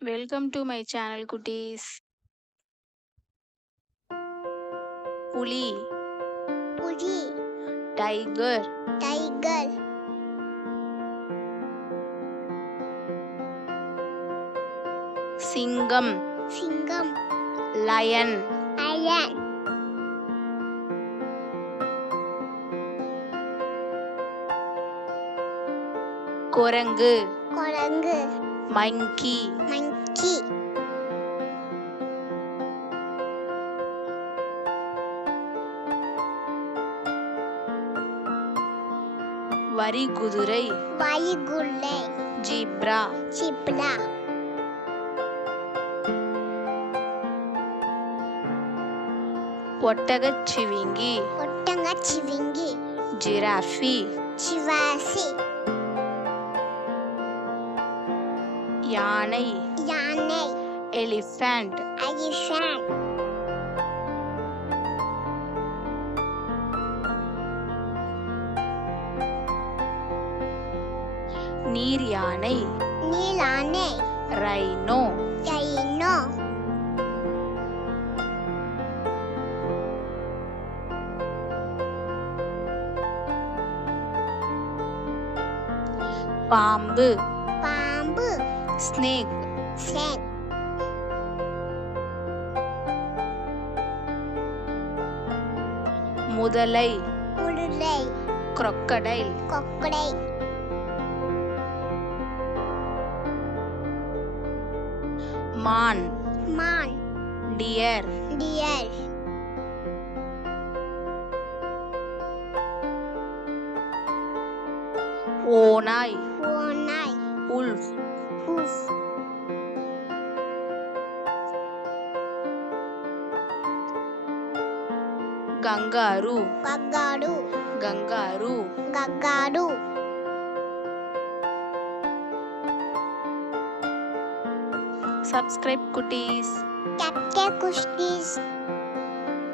Welcome to my channel, Kutis. புலி, புலி, tiger, tiger, சிங்கம், சிங்கம், லயன், அயன், குரங்கு, குரங்கு, மங்கி, மங்கி, வரிகுதிரை, வரிகுதிரை, ஜீப்ரா, ஜீப்ரா, ஒட்டகச்சிவிங்கி, ஒட்டகச்சிவிங்கி, ஜிராஃபி, சிவாசி, யானை, யானை, எலிஃபண்ட், எலிஃபண்ட், நீர் யானை, நீலானை, ரைனோ, ரைனோ, பாம்பு, பாம்பு, ஸ்னேக், ஸ்னேக், முதலை, முதலை, crocodile, கொக்கடை, மான், மான், டியர், டியர், ஓநாய், ஓநாய், wolf, hoof, kangaroo, kangaroo, kangaroo, kangaroo, subscribe, குட்டீஸ். கேப்டன் குஸ்டீஸ்.